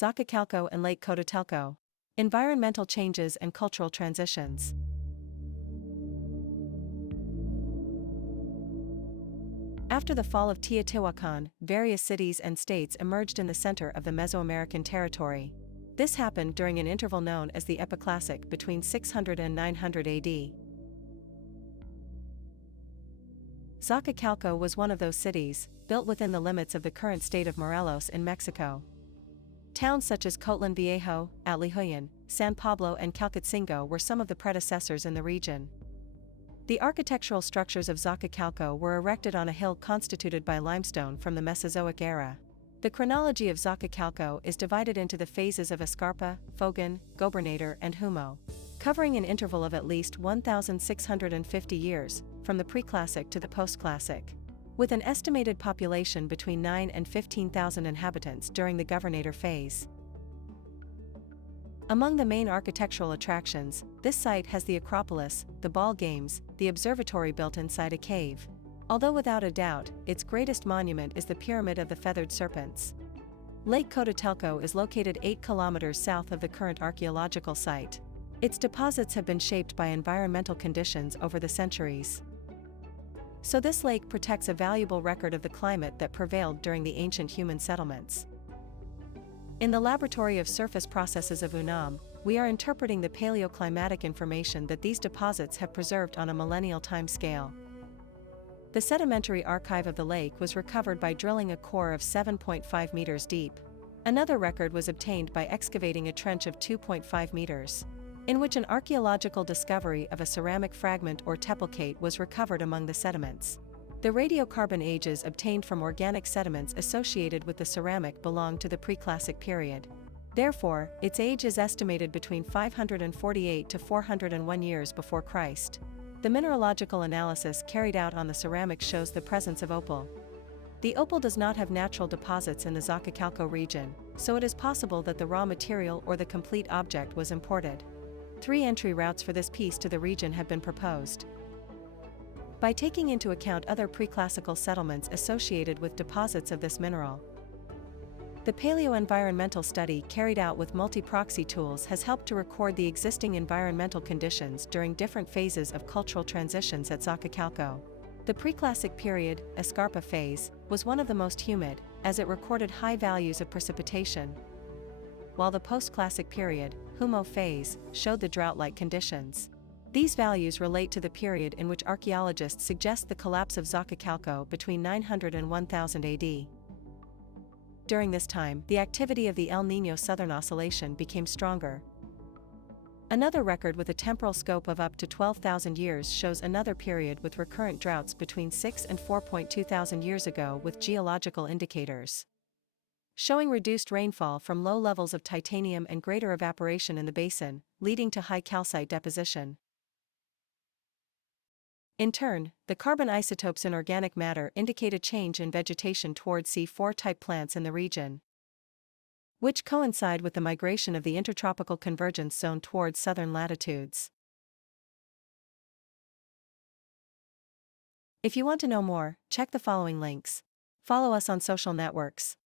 Xochicalco and Lake Coatetelco. Environmental changes and cultural transitions. After the fall of Teotihuacan, various cities and states emerged in the center of the Mesoamerican territory. This happened during an interval known as the Epiclassic between 600 and 900 AD. Xochicalco was one of those cities, built within the limits of the current state of Morelos in Mexico. Towns such as Cotlan Viejo, Atlihuyan, San Pablo and Calcatzingo were some of the predecessors in the region. The architectural structures of Xochicalco were erected on a hill constituted by limestone from the Mesozoic era. The chronology of Xochicalco is divided into the phases of Escarpa, Fogan, Gobernator and Humo, covering an interval of at least 1,650 years, from the pre-classic to the post-classic, with an estimated population between 9 and 15,000 inhabitants during the Gobernator phase. Among the main architectural attractions, this site has the Acropolis, the ball games, the observatory built inside a cave. Although without a doubt, its greatest monument is the Pyramid of the Feathered Serpents. Lake Coatetelco is located 8 kilometers south of the current archaeological site. Its deposits have been shaped by environmental conditions over the centuries. So this lake protects a valuable record of the climate that prevailed during the ancient human settlements. In the Laboratory of Surface Processes of UNAM, we are interpreting the paleoclimatic information that these deposits have preserved on a millennial time scale. The sedimentary archive of the lake was recovered by drilling a core of 7.5 meters deep. Another record was obtained by excavating a trench of 2.5 meters, in which an archaeological discovery of a ceramic fragment or tepalcate was recovered among the sediments. The radiocarbon ages obtained from organic sediments associated with the ceramic belong to the pre-classic period. Therefore, its age is estimated between 548 to 401 years before Christ. The mineralogical analysis carried out on the ceramic shows the presence of opal. The opal does not have natural deposits in the Xochicalco region, so it is possible that the raw material or the complete object was imported. 3 entry routes for this piece to the region have been proposed. By taking into account other pre-classical settlements associated with deposits of this mineral. The paleo-environmental study carried out with multi-proxy tools has helped to record the existing environmental conditions during different phases of cultural transitions at Xochicalco. The pre-classic period, Escarpa phase, was one of the most humid, as it recorded high values of precipitation, while the post-classic period, Humo phase, showed the drought-like conditions. These values relate to the period in which archaeologists suggest the collapse of Xochicalco between 900 and 1000 AD. During this time, the activity of the El Niño Southern Oscillation became stronger. Another record with a temporal scope of up to 12,000 years shows another period with recurrent droughts between 6 and 4.2 thousand years ago with geological indicators showing reduced rainfall from low levels of titanium and greater evaporation in the basin, leading to high calcite deposition. In turn, the carbon isotopes in organic matter indicate a change in vegetation toward C4-type plants in the region, which coincide with the migration of the intertropical convergence zone towards southern latitudes. If you want to know more, check the following links. Follow us on social networks.